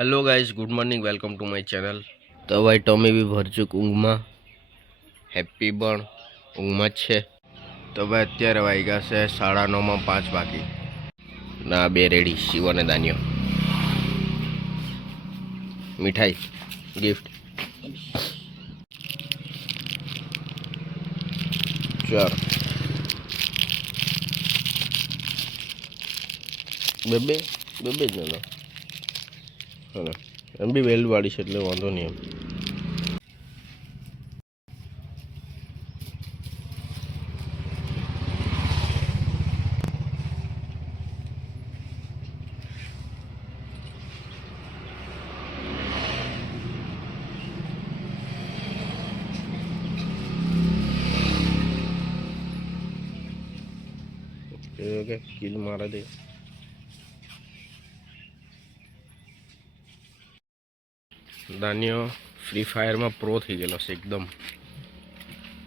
Hello guys, good morning, welcome to my channel. तो भाई Tommy भी भर चूक ઊંઘ માં હેપી પણ ઊંઘમાં જ છે। તો ભાઈ અત્યારે વાગ્યા છે 9:30 માં 5 બાકી ના બે રેડી શિવ અને દાનિયો મીઠાઈ ગિફ્ટ ચાર બેબે બેબે જ ના હા એમ બી વેલ વાળી છે એટલે વાંધો નહીં એમ। ओके किल मारा दे। दानियो फ्री फायर में प्रो थी गયેલો છે एकदम।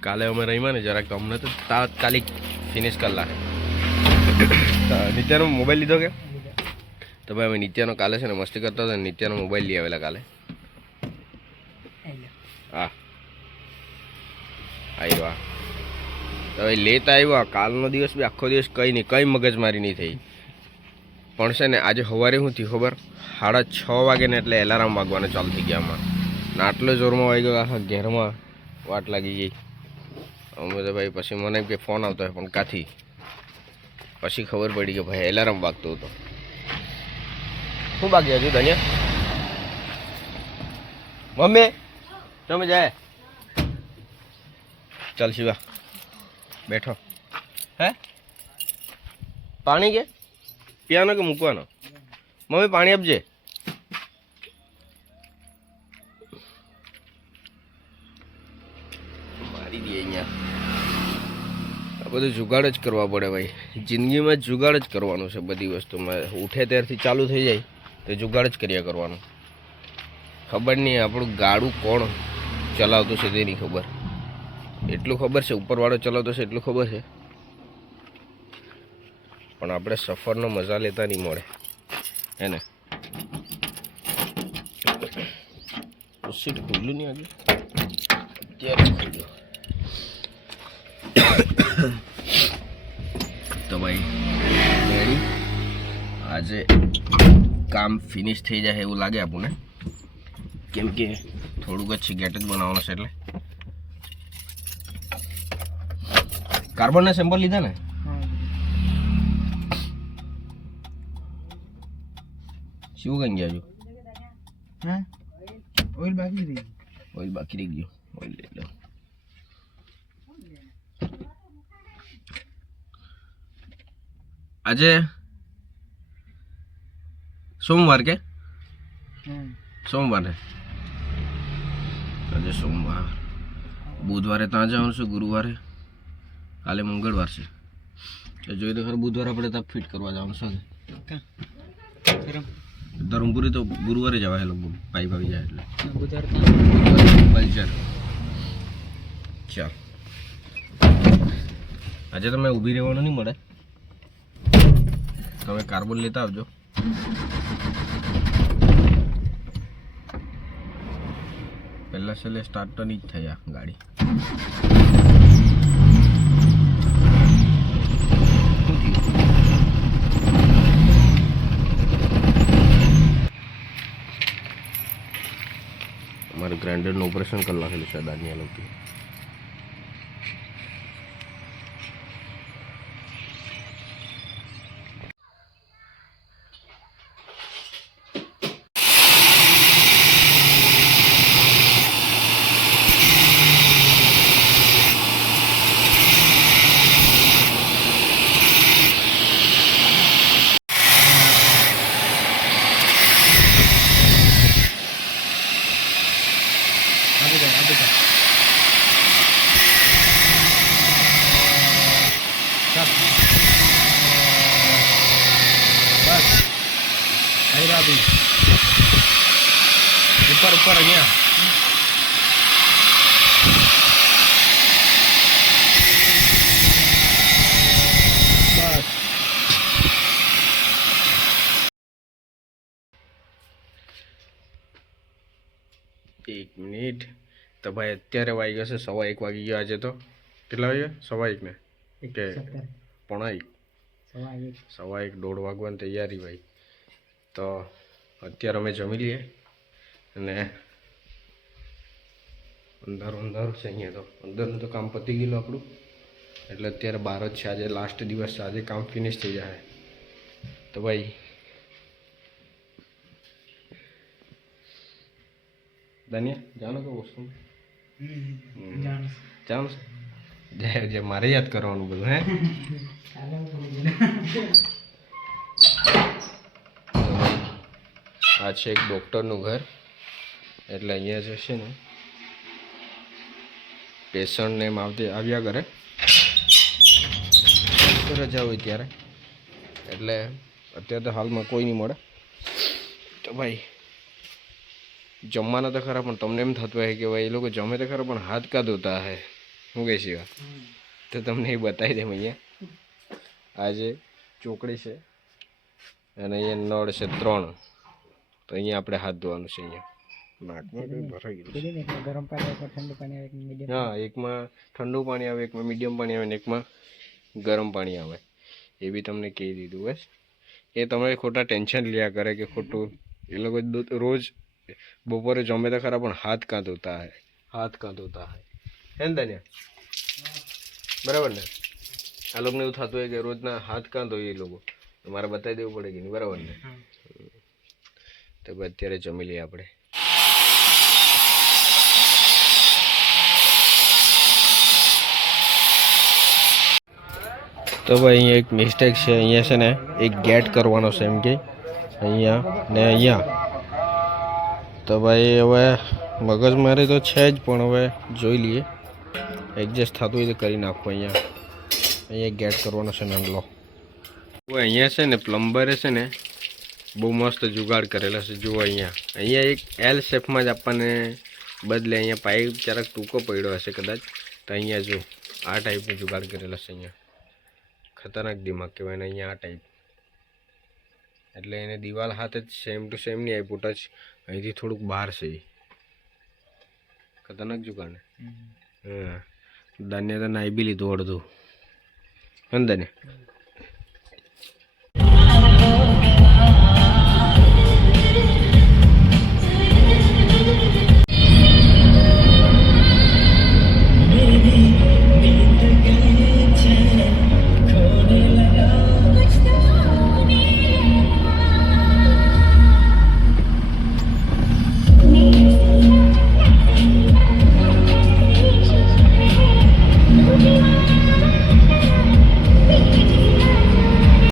काले અમે રહીમાં ને જરાક અમને તો તાત્કાલિક ફિનિશ કરી લાગે। નિત્યાનો મોબાઈલ લીધો કે તો ભાઈ અમે નિત્યાનો કાલે છે ને મસ્તી કરતા હતા, નિત્યાનો મોબાઈલ લઈ આવેલા કાલે। હા આવ્યા તો ભાઈ લેતા આવ્યા। કાલનો દિવસ બી આખો દિવસ કંઈ નહીં, કંઈ મગજમારી નહીં થઈ। પણ છે ને આજે સવારે શું થયું ખબર, 6:30 વાગે ને એટલે એલાર્મ વાગવાને ચાલુ થઈ ગયા આમાં ને આટલો જોરમાં વાગ્યો આખા ઘેરમાં વાટ લાગી ગઈ। અમે તો ભાઈ પછી મને એમ કે ફોન આવતો હોય પણ કાથી પછી ખબર પડી કે ભાઈ એલાર્મ વાગતો હતો। શું બાકી હજુ ધન્યા મમ્મી તમે જાય ચાલ શિવા બેઠો હે પાણી કે પીવાનો કે મૂકવાનો? મમ્મી પાણી આપજે। મારી દે અહીંયા આ બધું જુગાડ જ કરવા પડે ભાઈ, જિંદગીમાં જુગાડ જ કરવાનું છે બધી વસ્તુમાં। ઉઠે ત્યારથી ચાલુ થઈ જાય તો જુગાડ જ કર્યા કરવાનું। ખબર નહીં આપણું ગાડું કોણ ચલાવતું છે તેની ખબર, એટલું ખબર છે ઉપરવાળો ચલાવતો છે એટલું ખબર છે, પણ આપણે સફરનો મજા લેતા નહીં મળે હે ને। સીટ ખુલ્લું નહીં આજે અત્યારે ખુલ્લું તો ભાઈ રેડી આજે કામ ફિનિશ થઈ જાય એવું લાગે આપણને, કેમ કે થોડુંક જ સિગરેટ જ બનાવવાનું છે એટલે। કાર્બનના સેમ્પલ લીધા ને? શું કઈ ગયા? હજુ ઓઇલ બાકી રહી ગયું, ઓઇલ લઈ લો। આજે સોમવાર કે સોમવારે આજે સોમવાર, બુધવારે ત્યાં જવાનું છે, ગુરુવારે કાલે મંગળવાર છે। જોઈ તો ખરું બુધવારે આપણે ત્યાં ફિટ કરવા જવાનું છે। ધરમપુરી તો ગુરુવારે જવાય લગભગ પાઇપ આવી જાય એટલે બલચર। ચાલ આજે તમે ઊભી રહેવાનું નહીં મળે, તમે કાર્બન લેતા આવજો। પહેલા છેલ્લે સ્ટાર્ટ તો નહીં જ થઈ આ ગાડી। हमारे ग्राइंडर ने ऑपरेशन कर नाखेलू છે દાનિયા લોકો। बस हैदराबादी ऊपर ऊपर गया बस। એક મિનિટ તો ભાઈ અત્યારે વાગી ગયો છે 1:15 વાગી ગયો આજે તો કેટલા વાગ્યા 1:15 ને કે 1:15 1:15 1:30 વાગવાની તૈયારી ભાઈ તો અત્યારે અમે જમી લઈએ અને અંધારું છે અહીંયા તો અંદરનું તો કામ પતી ગયેલું આપણું એટલે અત્યારે 12 જ છે આજે લાસ્ટ દિવસ છે આજે કામ ફિનિશ થઈ જાય તો ભાઈ દાનિયા જાણો કે વસ્તુ જાણો જે મારે યાદ કરવાનું બધું હે આ છે એક ડૉક્ટરનું ઘર એટલે અહીંયા જે છે ને પેશન્ટને એમ આવ્યા કરે રજા હોય ત્યારે એટલે અત્યારે તો હાલમાં કોઈ નહીં મળે તો ભાઈ જમવાના તો ખરા પણ તમને એમ થતું હોય કે ભાઈ એ લોકો જમે તો ખરા પણ હાથ કા ધોતા હે શું કહે છે તો તમને એ બતાવી દે અહીંયા આજે ચોકડી છે અને અહીંયા નળ છે 3 તો અહીંયા આપણે હાથ ધોવાનું છે અહીંયા નાકમાં કંઈ ભરાઈ ગયું ગરમ પાણી ઠંડુ પાણી આવે હા એકમાં ઠંડુ પાણી આવે એકમાં મીડિયમ પાણી આવે ને એકમાં ગરમ પાણી આવે એ બી તમને કહી દીધું બસ એ તમે ખોટા ટેન્શન લ્યા કરે કે ખોટું એ લોકો રોજ બપોરે જમે તો ખરા પણ હાથ કાં ધોતા હે હે ને દાનિયા બરાબર ને આ લોકોને એવું થતું હોય કે રોજના હાથ કાં ધોઈએ એ લોકો મારે બતાવી દેવું પડે કે નહીં બરાબર ને તો અત્યારે જમી લઈએ આપણે તો ભાઈ અહીંયા એક મિસ્ટેક છે અહીંયા છે ને એક ગેટ કરવાનો છે એમ કે અહીંયા ને અહીંયા તો ભાઈ હવે મગજ મારી તો છે જ પણ હવે જોઈ લઈએ એડજસ્ટ થતું હોય તો કરી નાખું અહીંયા ગેટ કરવાનો છે નાનલો અહીંયા છે ને પ્લમ્બરે છે ને બહુ મસ્ત જુગાડ કરેલા છે જુઓ અહીંયા એક એલ શેપમાં જ આપણને બદલે અહીંયા પાઇપ જરાક ટૂંકો પડ્યો હશે કદાચ તો અહીંયા જો આ ટાઈપનું જુગાડ કરેલા છે અહીંયા ખતરનાક દિમાગ કહેવાય ને અહીંયા આ ટાઈપ એટલે એને દિવાલ હાથે જ સેમ ટુ સેમ નહીં આપ્યું ટચ અહીંથી થોડુંક બહાર છે ખતરનાક જુગાડ ને હા દાન્ય તો નાઈ બી લીધું અડધું હે ને દાન્ય